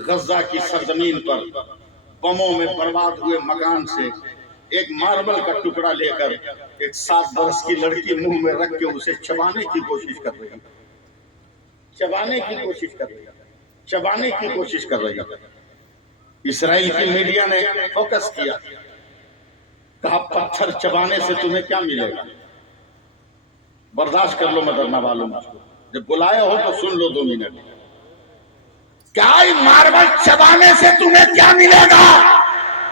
गजा की सरजमीन पर बमों में बर्बाद हुए मकान से एक मार्बल का टुकड़ा लेकर एक 7 वर्ष की लड़की मुंह में रख के उसे चबाने की कोशिश कर रही है, चबाने की कोशिश कर रही है, चबाने की कोशिश कर रही है। इसराइल की मीडिया ने फोकस किया, कहा पत्थर चबाने से तुम्हें क्या मिलेगा। बर्दाश्त कर लो मदरना वालों, जब बुलाया हो तो सुन लो 2 मिनट। क्या मार्बल चबाने से तुम्हें क्या मिलेगा?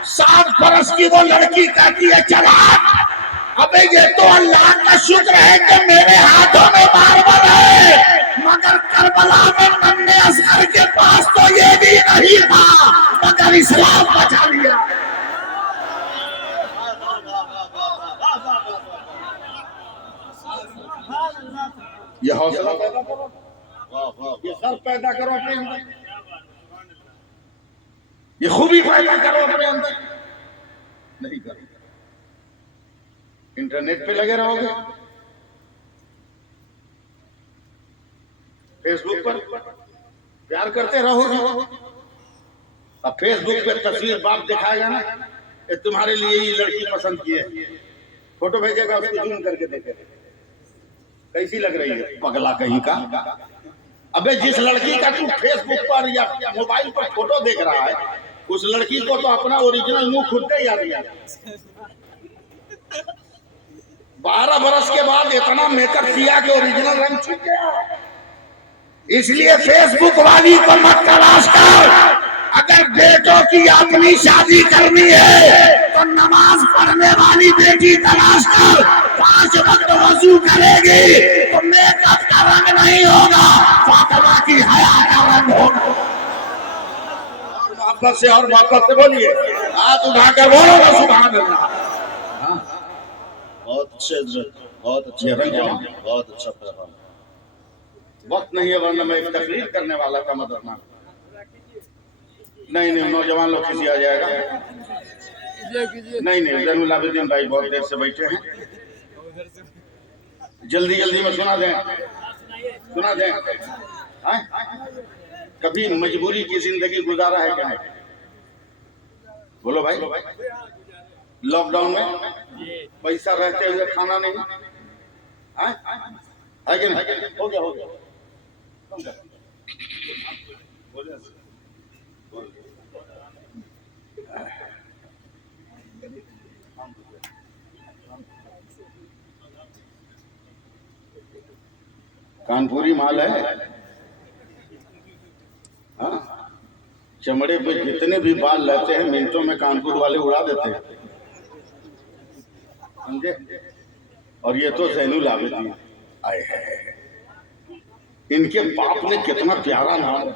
7 बरस की वो लड़की कहती है चला, अबे ये तो अल्लाह का शुक्र है कि मेरे हाथों में मार्बल है, मगर करबला में नन्हे असगर के पास तो ये भी नहीं था, मगर इस्लाम बचा लिया। ये हौसला पैदा करो, ये सर पैदा करो अपने अंदर, ये खूबी पैदा करो अपने अंदर। नहीं करो, इंटरनेट पे लगे रहोगे, फेसबुक पर प्यार करते रहोगे। अब फेसबुक पे तस्वीर बाप दिखाएगा ना, ये तुम्हारे लिए ही लड़की पसंद की है, फोटो भेजेगा, उसको जूम करके देखेगा कैसी लग रही है, पगला कहीं का। अबे जिस लड़की का तू फेसबुक पर या मोबाइल पर फोटो देख रहा है, उस लड़की को तो अपना ओरिजिनल मुंह खुद से याद नहीं। 12 बरस के बाद इतना मेकअप किया कि ओरिजिनल रंग छूट गया। इसलिए फेसबुक वाली को मत तलाश कर। अगर बेटों की अपनी शादी करनी है तो नमाज पढ़ने वाली बेटी तलाश कर। 5 वक्त वजू करेगी तो मेकअप का रंग नहीं होगा, फातिमा की हया का रंग होगा। वापस से और वापस से बोलिए, हाथ उठाकर बोलो ना सुभान अल्लाह। बहुत अच्छे, बहुत अच्छे रंग, बहुत अच्छा पैगाम। वक्त नहीं है वरना मैं एक तकरीर करने वाला था मदरना। नहीं नौजवान लोग किसी आ जाएगा। नहीं ज़ैनुल आबिदीन भाई बहुत देर से बैठे हैं, जल्दी में सुना दें। कभी मजबूरी की जिंदगी गुजारा है क्या? बोलो भाई। लॉकडाउन में पैसा रहते हुए खाना नहीं है कि नहीं? हो गया। कानपुरी माल है। हाँ, चमड़े पे जितने भी बाल लेते हैं मिनटों में कानपुर वाले उड़ा देते हैं, समझे? और ये तो ज़ैनुल आबिदीन आए हैं, इनके बाप ने कितना प्यारा नाम,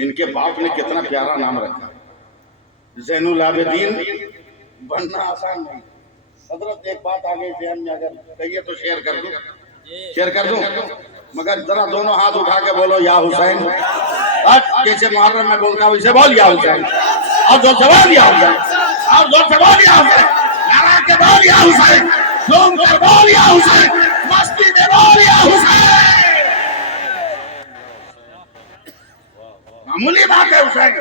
इनके बाप ने कितना प्यारा नाम रखा। ज़ैनुल आबिदीन बनना आसान नहीं। हजरत एक बात आगे ध्यान में अगर कहिए तो शेयर कर दूं, मगर जरा दोनों हाथ उठा के बोलो या हुसैन। कैसे मुहर्रम में बोलता हूं वैसे बोल या हुसैन, और जोर से बोल या हुसैन, और जोर से बोल या हुसैन, लड़ा के बोल या हुसैन, झूम कर बोल या हुसैन, मस्ती में बोल या हुसैन। मामूली बात है हुसैन।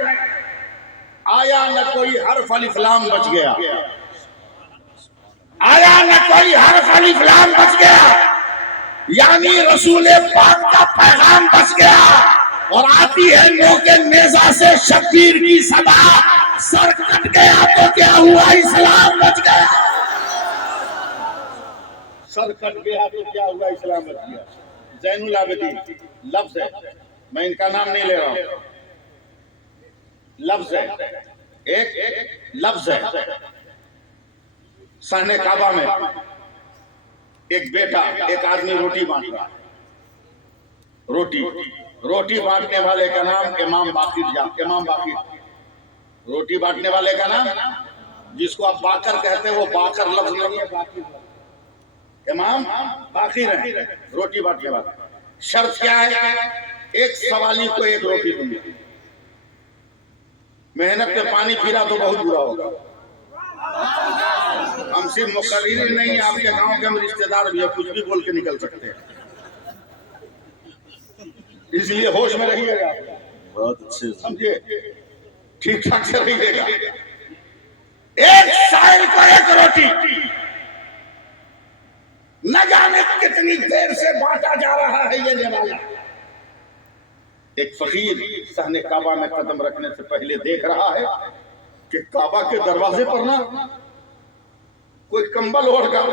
आया न कोई हर्फ अलिफ लाम बच गया, आया न कोई हर्फ अलिफ लाम बच गया, यानी रसूल पाक का पैगाम बच गया। और आती है नो के नेज़ा से शब्बीर की सदा, सर कट गया तो क्या हुआ, इस्लाम बच गया। सर कट गया तो क्या हुआ, इस्लाम बच गया। ज़ैनुल आबिदीन लफ्ज है, मैं इनका नाम नहीं ले रहा हूं, लफ्ज है, एक लफ्ज है। सहने काबा में एक बेटा, एक आदमी रोटी बांट रहा, रोटी बांटने वाले का नाम इमाम बाकिर। रोटी बांटने वाले का नाम, जिसको आप बाकर कहते हैं, वो बाकर लफ्ज नहीं है, बाकिर, इमाम बाकिर है रोटी बांटने वाला। शर्त क्या है? एक सवाली को एक रोटी दूंगी। मेहनत में पानी पीना तो बहुत बुरा होगा। हम सिर्फ मुकर्रीर नहीं, आपके गांव के हम रिश्तेदार भी है, कुछ भी बोल के निकल सकते हैं, इसलिए होश में रहिएगा। बहुत अच्छे समझे, ठीक ठाक से रहिएगा। एक साइल को एक रोटी न जाने कितनी देर से बांटा जा रहा है ये निवाला। एक फकीर सहने काबा में कदम रखने से पहले देख रहा है कि काबा के दरवाजे पर ना कोई कंबल ओढ़ कर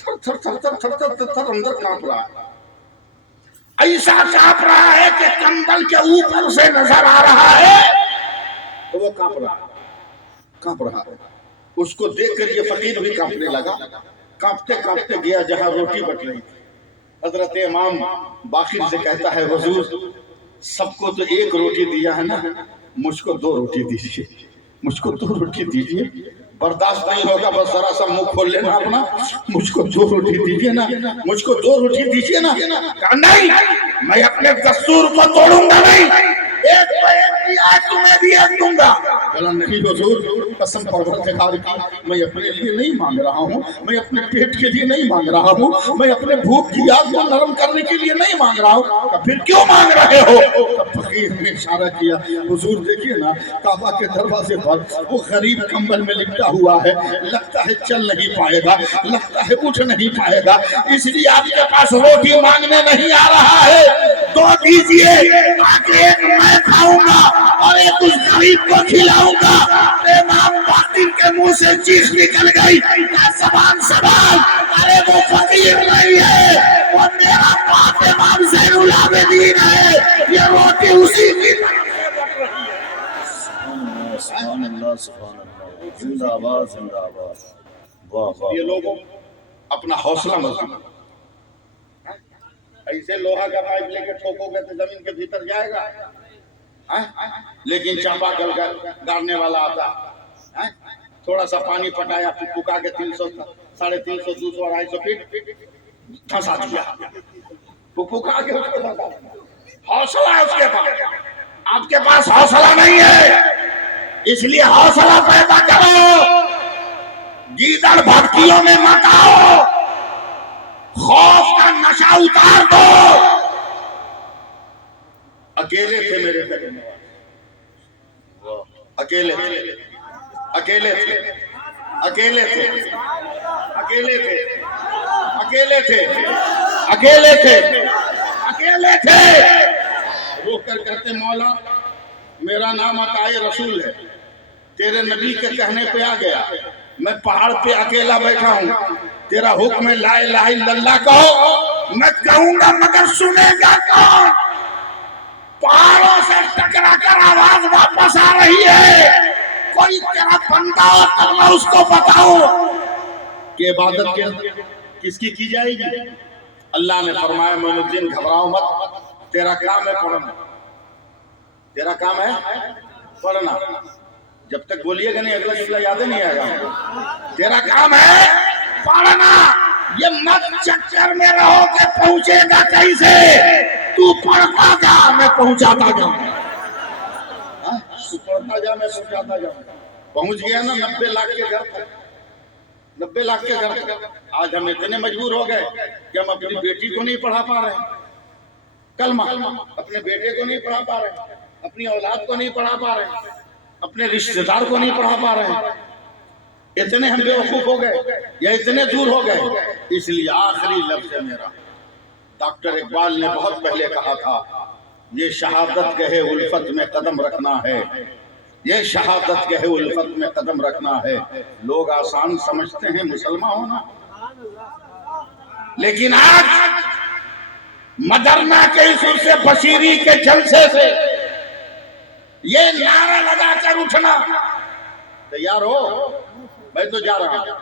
थर थर थर थर थर थर थर थर अंदर कांप रहा है। ऐसा कांप रहा है कि कंबल के ऊपर से नजर आ रहा है तो वो कांप रहा है। उसको देखकर ये फकीर भी कांपने लगा। कांपते कांपते गया जहां रोटी बट रही थी। हजरत इमाम बाखिर से कहता है, हुजूर सबको तो एक रोटी दिया है ना, मुझको 2 रोटी दीजिए, मुझको 2 रोटी दीजिए। बर्दाश्त नहीं होगा, बस जरा सा मुंह खोल लेना अपना, मुझको 2 रोटी दीजिए ना, मुझको 2 रोटी दीजिए ना। कहा नहीं, मैं अपने दस्तूर को तोड़ूंगा नहीं, एक तो एक दिया तुम्हें भी एक दूंगा। बोला नहीं हुजूर, कसम परवरदिगार की, मैं अपने लिए नहीं मांग रहा हूँ, मैं अपने पेट के लिए नहीं मांग रहा हूँ, मैं अपने भूख की आग को नरम करने के लिए नहीं मांग रहा हूँ। फिर क्यों मांग रहे हो? तब फकीर ने इशारा किया, हुजूर देखिए ना, काबा के दरवाजे पर वो गरीब कंबल में लिपटा हुआ है, लगता है चल नहीं पाएगा, लगता है उठ नहीं पाएगा, इसलिए आपके पास रोटी मांगने नहीं आ रहा है, 2 दीजिए, आगे एक मैं खाऊंगा और एक उस गरीब को खिलाऊंगा। इमाम बाकिर के मुंह से चीख निकल गई, सवाल सवाल, अरे वो फकीर नहीं है, वो मेरा बाप इमाम ज़ैनुल आबिदीन है, ये रोटी उसी की सुभान अल्लाह सुभान अल्लाह, जिंदाबाद जिंदाबाद। वाह वाह। ये लोगों अपना हौसला मजबूत, ऐसे लोहा का पाइप लेके ठोकोगे तो जमीन के भीतर जाएगा है? लेकिन चापा कल गाड़ने वाला आता है, थोड़ा सा पानी पटाया, फुका के 300 350 200 250 फीट फंसा दिया, फुका के उसको फंसा दिया। हौसला है उसके पास, आपके पास हौसला नहीं है, इसलिए हौसला पैदा करो, गीदड़ भक्तियों में मत आओ, खौफ का नशा उतार दो। अकेले थे मेरे करने वाले, अकेले थे, अकेले थे, अकेले थे, अकेले थे, अकेले थे, अकेले थे, अकेले थे। रोक कर कहते, मौला मेरा नाम अताए रसूल है, तेरे नबी के कहने पे आ गया, मैं पहाड़ पे अकेला बैठा हूँ, तेरा हुक्म ला इलाहा इल्लल्लाह कहो, मैं कहूंगा मगर सुनेगा कौन? पहाड़ों से टकरा कर आवाज वापस आ रही है, कोई तेरा बंदा हो तब मैं उसको बताऊं कि इबादत किसकी की जाएगी। अल्लाह ने फरमाया, मोमिन घबराओ मत, तेरा काम है पढ़ना, तेरा काम है पढ़ना। जब तक बोलिएगा नहीं अगला जुमला याद नहीं आएगा। तेरा काम है पढ़ना, ये मत चक्कर में रहो कि पहुंचेगा कैसे, तू पढ़ता जा मैं पहुंचाता जाऊंगा, तू पढ़ता जा मैं पहुंचाता जाऊंगा। पहुंच गया ना 90 लाख के घर तक, 90 लाख के घर तक। आज हम इतने मजबूर हो गए कि हम अपनी बेटी को नहीं पढ़ा पा रहे, कलमा अपने बेटे को नहीं पढ़ा पा रहे, अपनी औलाद को नहीं पढ़ा पा रहे, अपने रिश्तेदार को नहीं पढ़ा पा रहे। इतने हम बेवकूफ हो गए या इतने दूर हो गए। इसलिए आखिरी लफ्ज है मेरा, डॉक्टर इकबाल ने बहुत पहले कहा था, ये शहादत कहे उल्फत में कदम रखना है, ये शहादत कहे उल्फत में कदम रखना है। लोग आसान समझते हैं मुसलमान होना, लेकिन आज मदरना के इससे बशीरी के जलसे से ये नारा लगाकर उठना, तैयार हो? मैं तो जा रहा हूं,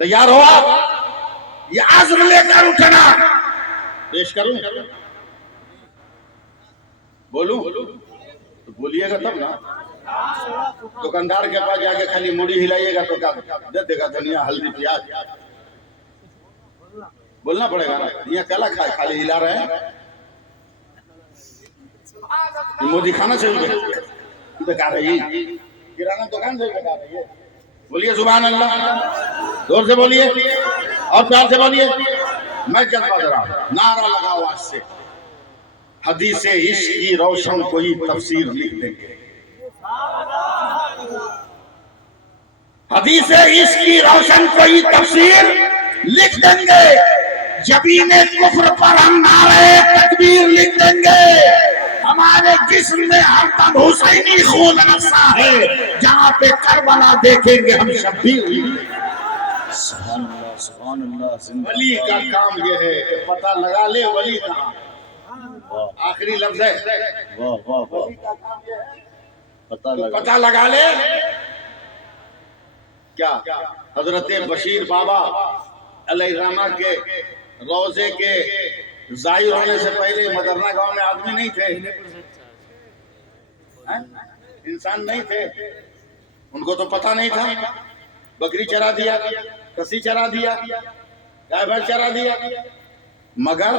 तैयार हो आप? ये आज़म लेकर उठना। पेश करूं, बोलूं तो बोलिएगा तब ना। दुकानदार के पास जाके खाली मुड़ी हिलाइएगा तो क्या दे देगा? धनिया हल्दी प्याज बोलना पड़ेगा ना। यहाँ कला खाली हिला रहे हैं, मोदी खाना चाहिए बेकार है, ये किराना दुकान से बेकार है ये। बोलिए सुभान अल्लाह, जोर से बोलिए और प्यार से बोलिए। मैं जज्बा दे रहा हूं, नारा लगाओ आज से, हदीस इश्क की रोशन कोई तफसीर लिख देंगे, हदीस इश्क की रोशन कोई तफसीर लिख देंगे। जबीने कुफ्र पर हम नारे तकबीर लिख देंगे। हमारे जिस्म में हरदम हुसैनी खून रसा है, जहां पे करबला देखेंगे हम शब्बीर लिख देंगे। सुभान अल्लाह, सुभान अल्लाह। वली का काम यह है कि पता लगा ले वली कहाँ। वाह आखिरी लफ्ज है, वाह वाह वाह। वली का काम यह है पता लगा ले। क्या हजरत बशीर बाबा अलैहिर्रहमा के रोजे के जाहिर होने से पहले मदरना गांव में आदमी नहीं थे, इंसान नहीं थे, उनको तो पता नहीं था। बकरी चरा दिया, कसी चरा दिया, गाय भैंस चरा दिया, मगर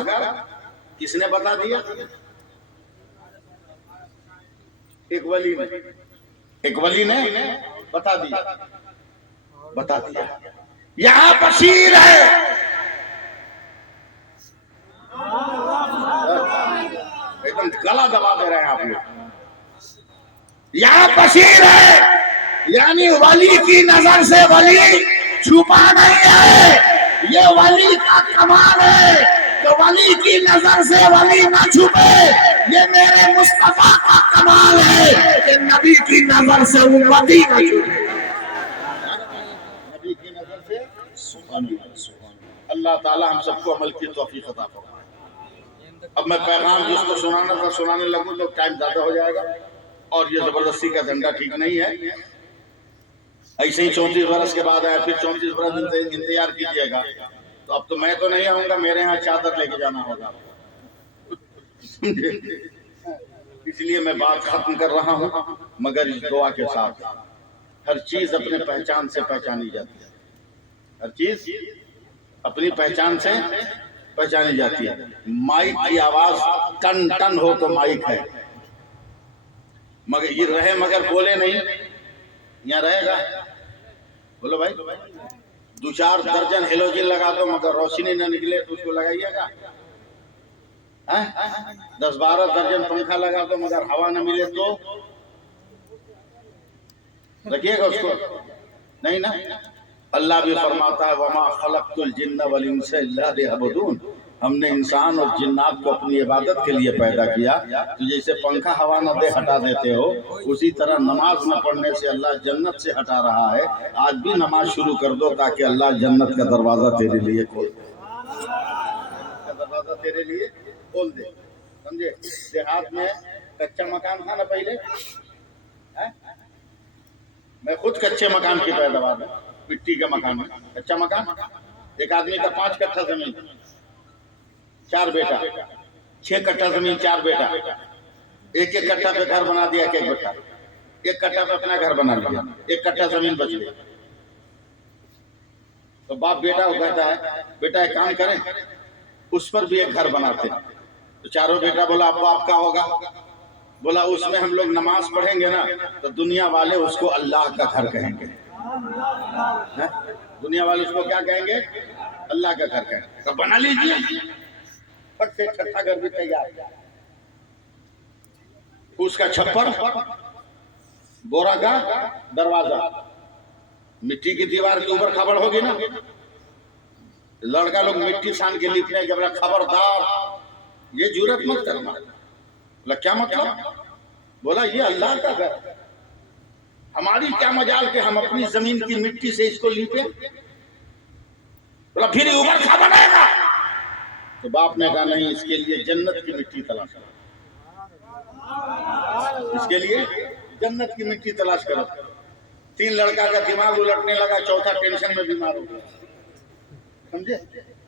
किसने बता दिया? एक वली ने बता दिया यहाँ बशीर है। एकदम गला दबा दे रहे हैं आप लोग। यहाँ बशीर है, यानी वली की नजर से वली छुपा नहीं है। ये वली का कमाल है तो वली की नजर से वली ना छुपे। ये मेरे मुस्तफा का कमाल है कि नबी की नजर से उम्मती ना छुपे। नबी की नजर से सुभान अल्लाह, सुभान अल्लाह। अल्लाह ताला हम सबको अमल की तौफीक अता फरमाए। अब मैं पैगाम जिसको सुनाना था सुनाने लगूं तो टाइम ज्यादा हो जाएगा, और ये जबरदस्ती का धंधा ठीक नहीं है। ऐसे ही 34 बरस के बाद आया, फिर 34 बरस इंतजार कीजिएगा। तो अब तो मैं तो नहीं आऊंगा, मेरे यहाँ चादर लेके जाना होगा। इसलिए मैं बात खत्म कर रहा हूँ, मगर इस दुआ के साथ हर चीज अपने पहचान से पहचानी जाती है। हर चीज अपनी पहचान से पहचानी जाती है। माइक की आवाज टन टन हो तो माइक है, मगर ये रहे मगर बोले नहीं, यहाँ रहेगा। बोलो भाई, 2-4 दर्जन हेलोजन लगा दो मगर रोशनी न निकले तो उसको लगाइएगा। 10-12 दर्जन पंखा लगा दो मगर हवा न मिले तो रखिएगा उसको, नहीं ना। अल्लाह भी फरमाता है वमा खलक़तुल जिन्ना वल इंसा इल्ला लियअबुदून, हमने इंसान और जिन्नात को अपनी इबादत के लिए पैदा किया। तो जैसे पंखा हवा न दे हटा देते हो, उसी तरह नमाज न पढ़ने से अल्लाह जन्नत से हटा रहा है। आज भी नमाज शुरू कर दो ताकि अल्लाह जन्नत का दरवाजा तेरे लिए खोल दे, दरवाजा तेरे लिए खोल दे। समझे? देहात में कच्चा मकान था ना पहले, मैं खुद कच्चे मकान की पैदावार है, मिट्टी के मकान में कच्चा मकान। एक आदमी का 5 कट्ठा जमीन, 4 बेटा, 6 कट्ठा जमीन, 4 बेटा, एक कट्ठा पे घर बना दिया, एक बेटा 1 कट्ठा पे अपना घर बना लिया, 1 कट्ठा जमीन बच गया। तो बाप बेटा को कहता है बेटा एक काम करें, उस पर भी एक घर बनाते। तो चारों बेटा बोला अब आपका होगा। बोला उसमें हम लोग नमाज पढ़ेंगे ना तो दुनिया वाले उसको अल्लाह का घर कहेंगे। दुनिया वाले उसको क्या कहेंगे? अल्लाह का घर कहेंगे। तो बना लीजिए, फट से छठा घर भी तैयार, उसका छप्पर, बोरा का दरवाजा, मिट्टी की दीवार के ऊपर खबर होगी ना। लड़का लोग मिट्टी सान के लिखने के बोला खबरदार ये जुरत मत करना। बोला क्या मतलब? बोला ये अल्लाह का घर, हमारी क्या मजाल के हम अपनी जमीन की मिट्टी से इसको लीपे। बोला फिर ऊपर खा बनाएगा। तो बाप ने कहा नहीं, इसके लिए जन्नत की मिट्टी तलाश करो, इसके लिए जन्नत की मिट्टी तलाश करो। 3 लड़का का दिमाग उलटने लगा, चौथा टेंशन में बीमार हो गया। समझे?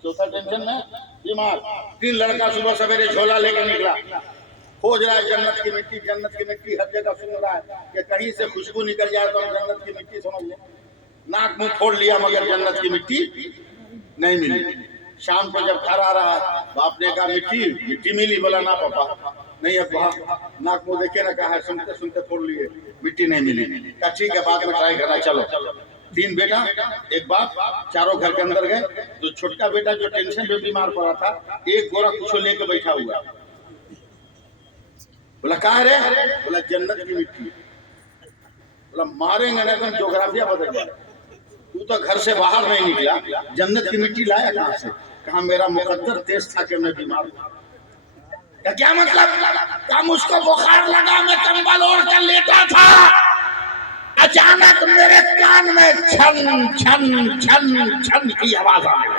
चौथा टेंशन में बीमार। 3 लड़का सुबह सवेरे झोला लेकर निकला, खोज रहा है जन्नत की मिट्टी, जन्नत की मिट्टी हर जगह सुन रहा है कि कहीं से खुशबू निकल जाए तो हम जन्नत की मिट्टी समझ लें। नाक मुंह फोड़ लिया मगर जन्नत की मिट्टी नहीं मिली। शाम को जब घर आ रहा है बाप ने कहा मिट्टी मिली। बोला ना पापा नहीं, अब वहाँ नाक मुंह देखे ना, कहा सुनते सुनते फोड़ लिए, मिट्टी नहीं मिली। कहा ठीक है बाद में ट्राई करना, चलो। 3 बेटा 1 बाप, चारों घर के अंदर गए। तो छोटका बेटा जो टेंशन में बीमार पड़ा था, एक गोरा कुछ लेके बैठा हुआ, बोला कहाँ रे? बोला जन्नत की मिट्टी। बोला मारेंगे नहीं तो ज्योग्राफिया बदल जाए। तू तो घर से बाहर नहीं निकला, जन्नत की मिट्टी लाया कहाँ से? कहा मेरा मुकद्दर तेज था कि मैं बीमार हूँ। क्या मतलब? कहा मुझको बुखार लगा, मैं कंबल ओढ़ कर लेटा था, अचानक मेरे कान में छन छन छन छन की आवाज आ गई,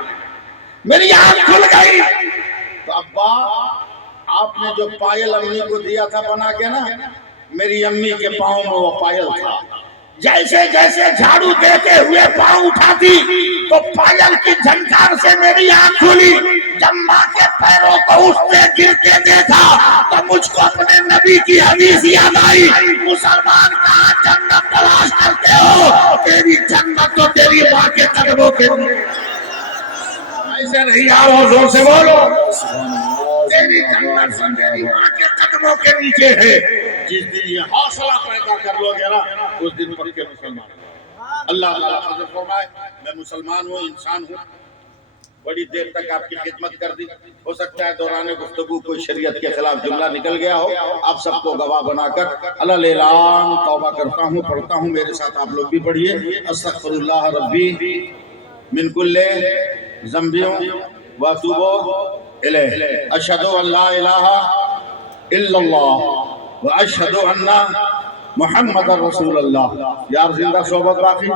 मेरी आंख खुल गई। तो अब्बा आपने जो पायल अम्मी को दिया था बना के ना, मेरी अम्मी के पाँव में वो पायल था। जैसे जैसे झाड़ू देते हुए पाँव उठाती तो पायल की झनकार से मेरी आंख खुली। जब माँ के पैरों को उठते गिरते देखा तो मुझको अपने नबी की हदीस याद आई, मुसलमान कहाँ जन्नत तलाश करते हो, तेरी जन्नत तो तेरी माँ के कदमों के। ऐसे नहीं आओ, जोर से बोलो, तेरी जन्नत तो तेरी माँ के कदमों के नीचे है। जिस दिन ये हौसला पैदा कर लोगे ना, उस दिन पक्के मुसलमान। अल्लाह ताला फजल फरमाए, मैं मुसलमान हूँ, इंसान हूँ, बड़ी देर तक आपकी खिदमत कर दी। हो सकता है दौरान गुफ्तगू कोई शरीयत के खिलाफ जुमला निकल गया हो, आप सबको गवाह बनाकर अल्लाह लेलान तौबा करता हूँ, पढ़ता हूँ, मेरे साथ आप लोग भी पढ़िए। अस्तगफिरुल्लाह रब्बी मिन कुल्ले ज़ंबियों व अतूबु इलैहि, अशहदु अल्ला इलाहा इल्लल्लाह व अशहदु अन्ना मुहम्मदर रसूलुल्लाह। यार जिंदा सोबत बाकी,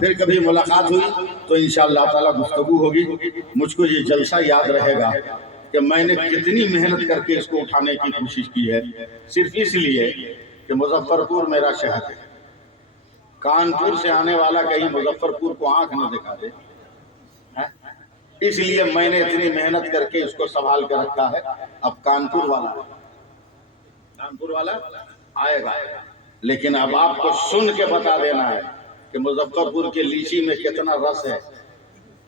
फिर कभी मुलाकात हुई तो इंशाअल्लाह ताला गुफ्तगू होगी। मुझको ये जलसा याद रहेगा कि मैंने कितनी मेहनत करके इसको उठाने की कोशिश की है, सिर्फ इसलिए कि मुजफ्फरपुर मेरा शहर है। कानपुर से आने वाला कहीं मुजफ्फरपुर को आंख न दिखा दे, इसलिए मैंने इतनी मेहनत करके इसको संभाल कर रखा है। अब कानपुर वाला आएगा, लेकिन अब आपको सुन के बता देना है कि मुजफ्फरपुर के लीची में कितना रस है।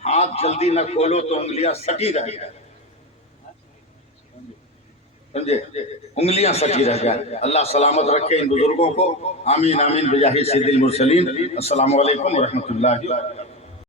हाथ जल्दी न खोलो तो उंगलियां सटी रह जाए, समझे, उंगलियां सटी रह जाए। अल्लाह सलामत रखे इन बुजुर्गों को, आमीन आमीन बिजाहि सय्यिदिल मुरसलीन। अस्सलामु अलैकुम व रहमतुल्लाहि।